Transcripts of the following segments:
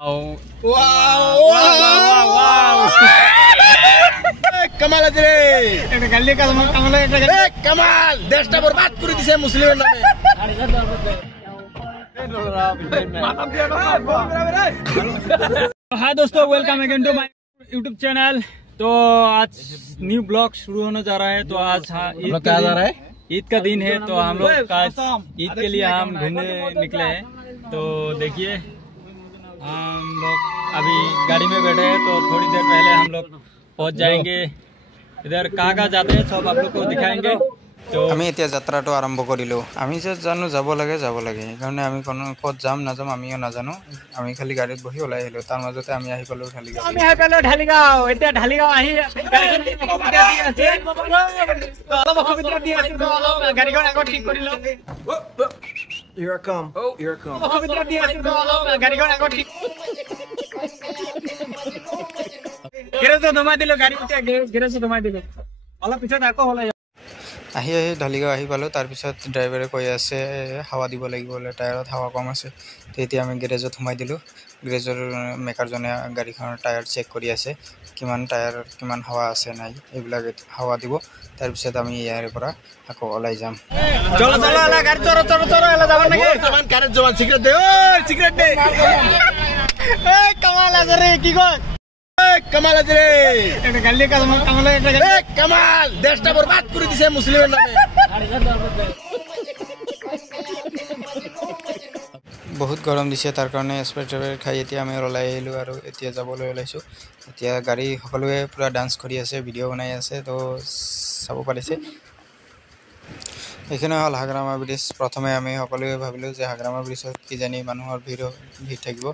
Wow. Wow. Wow. Wow. Kamal আছে রে এটা গালি কামাল এটা কামাল দেশটা বরবাদ করে দিছে মুসলিমের নামে हाय दोस्तों, welcome again to my YouTube channel. तो आज न्यू ब्लॉग शुरू होने जा रहा है। तो आज ईद का दिन है, तो हम लोग ईद के लिए हम घूमने निकले हैं। तो देखिए हम लोग अभी गाड़ी में बैठे हैं, तो थोड़ी देर पहले हम लोग पहुंच जाएंगे। इधर कहाँ जाते हैं सब आप लोग को दिखाएंगे। तो আমি এতিয়া যাত্ৰাটো আৰম্ভ কৰিলোঁ। আমি যে জানো যাব লাগে সেইকাৰণে আমি কোনো ক'ত যাম নাযাম আমিও নাজানো। আমি খালি গাড়ীত বহি ওলাই আহিলোঁ। তাৰ মাজতে আমি আহি পালোঁ ঢালিগাঁও। আমি আহি পালোঁ ঢালিগাঁও। এতিয়া ঢালিগাঁও আহি অলপ অসুবিধা দি আছে, অলপ গাড়ীখন আগত ঠিক কৰি লওঁ। Here I come. Here I come. অসুবিধা দি আছে, অলপ গাড়ীখন আগত ঠিক গেৰেজত সোমাই দিলোঁ। গাড়ী এতিয়া গেৰেজত সোমাই দিলোঁ। অলপ পিছত আকৌ হ'লে আহি ঢালিগাঁও আহি পালোঁ। তাৰপিছত ড্ৰাইভাৰে কৈ আছে হাৱা দিব লাগিব বোলে, টায়াৰত হাৱা কম আছে। তো এতিয়া আমি গেৰেজত সোমাই দিলোঁ। গেৰেজৰ মেকাৰজনে গাড়ীখনৰ টায়াৰ চেক কৰি আছে, কিমান হাৱা আছে নাই এইবিলাক হাৱা দিব। তাৰপিছত আমি ইয়াৰে পৰা আকৌ ওলাই যাম। চলো গাড়ী চলো এলা যাব নাকি? জৱান কাৰেন্ট জৱান সিগারেট দে সিগারেট দে এই কামাল আছে রে, কি কয় কামাল আছে রে এটা গালি কামাল এটা কামাল দেশটা বরবাদ করে দিছে মুসলিমের নামে বহুত গৰম দিছে, তাৰ কাৰণে স্প্ৰাইট খাই এতিয়া আমি ওলাই আহিলোঁ আৰু এতিয়া যাবলৈ ওলাইছোঁ। এতিয়া গাড়ী সকলোৱে পূৰা ডান্স কৰি আছে, ভিডিঅ' বনাই আছে, তো চাব পাৰিছে। এইখিনি হ'ল হাগ্ৰামা ব্ৰিজ। প্ৰথমে আমি সকলোৱে ভাবিলোঁ যে হাগ্ৰামা ব্ৰিজত কিজানি মানুহৰ ভিৰ থাকিব,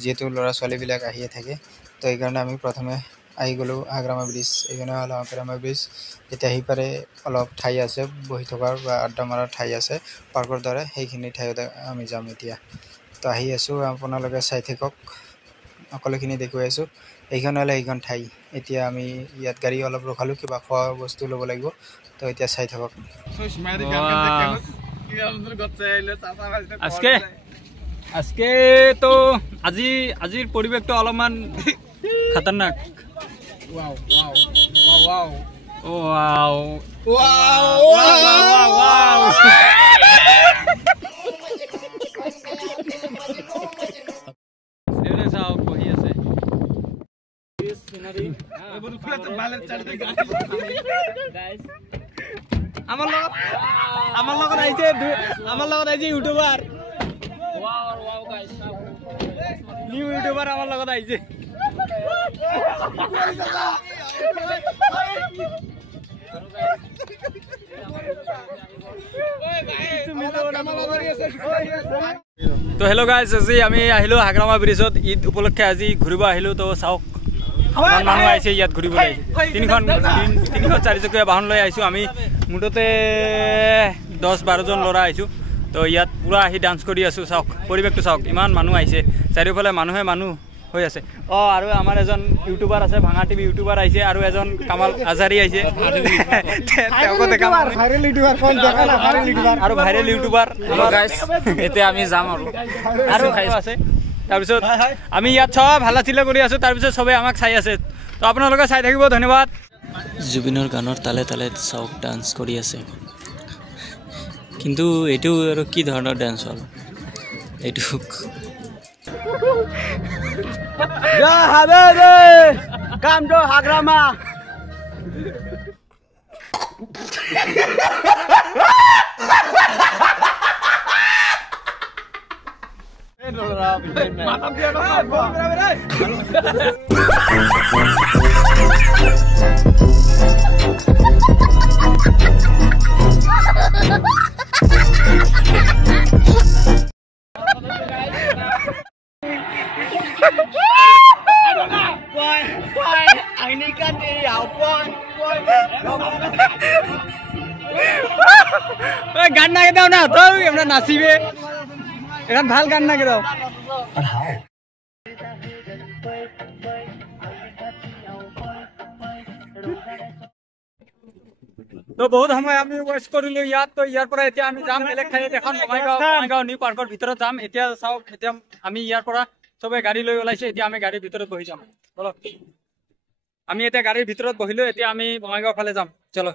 যিহেতু ল'ৰা ছোৱালীবিলাক আহিয়ে থাকে। তো এইকাৰণে আমি প্ৰথমে আহি গ'লোঁ হাগ্ৰামা ব্ৰিজ। এইখিনি হ'ল হাগ্ৰামা ব্ৰিজ। এতিয়া সিপাৰে অলপ ঠাই আছে বহি থকাৰ বা আড্ডা মৰাৰ ঠাই আছে পাৰ্কৰ দৰে, সেইখিনি ঠাইত আমি যাম এতিয়া। তো আহি আছোঁ, আপোনালোকে চাই থাকক, সকলোখিনি দেখুৱাই আছোঁ। এইখন হ'লে সেইখন ঠাই। এতিয়া আমি ইয়াত গাড়ী অলপ ৰখালোঁ, কিবা খোৱা বস্তু ল'ব লাগিব। তো এতিয়া চাই থাকক। আজকে তো আজিৰ পৰিৱেশটো অলপমান খতৰনাক। Wow wow wow wow wow চাওক বহি আছে। আমাৰ লগত আহিছে ইউটিউবাৰ, নিউ ইউটিউবাৰ আমাৰ লগত আহিছে। তো হেল্ল' গাইজ, আজি আমি আহিলোঁ হাগ্ৰামা ব্ৰিজত ঈদ উপলক্ষে আজি ঘূৰিব আহিলোঁ। তো চাওক ইমান মানুহ আহিছে ইয়াত ঘূৰিবলৈ। তিনিখন 4চকীয়া বাহন লৈ আহিছোঁ আমি, মুঠতে 10-12জন ল'ৰা আহিছোঁ। তো ইয়াত পূৰা আহি ডান্স কৰি আছোঁ। চাওক পৰিৱেশটো চাওক, ইমান মানুহ আহিছে, চাৰিওফালে মানুহ হৈ আছে। আৰু আমাৰ এজন ইউটিউবাৰ আছে, ভাঙা টিভি ইউটিউবাৰ আহিছে, আৰু এজন কামাল আজাৰী আহিছে, আৰু ভাইৰেল ইউটিউবাৰ। এতিয়া আমি যাম আৰু আছে। তাৰপিছত আমি ইয়াত চব হাল্লা চিল্লা কৰি আছোঁ, তাৰপিছত চবেই আমাক চাই আছে। তো আপোনালোকে চাই থাকিব, ধন্যবাদ। জুবিনৰ গানৰ তালে তালে চাওক ডান্স কৰি আছে। কিন্তু এইটো আৰু কি ধৰণৰ ডান্স হ'ল এইটো? কাম তো হাগ্ৰামা। গান নাগে দাও না, তো আমরা নাচিবে। এখন ভাল গান নাগে দাও। তো বহুত সময় আমি ওয়েস্ট কৰিলো ইয়াত। তো ইয়াৰ পৰা এতিয়া আমি যাম বেলেগ ঠাইত, এখন বঙাইগাঁও নিউ পাৰ্কৰ ভিতৰত যাম। এতিয়া চাওক, এতিয়া আমি ইয়াৰ পৰা চবে গাড়ী লৈ ওলাইছে এতিয়া আমি গাড়ীৰ ভিতৰত বহি যাম চলো আমি এতিয়া গাড়ীৰ ভিতৰত বহিলো এতিয়া আমি বঙাইগাঁও ফালে যাম চলো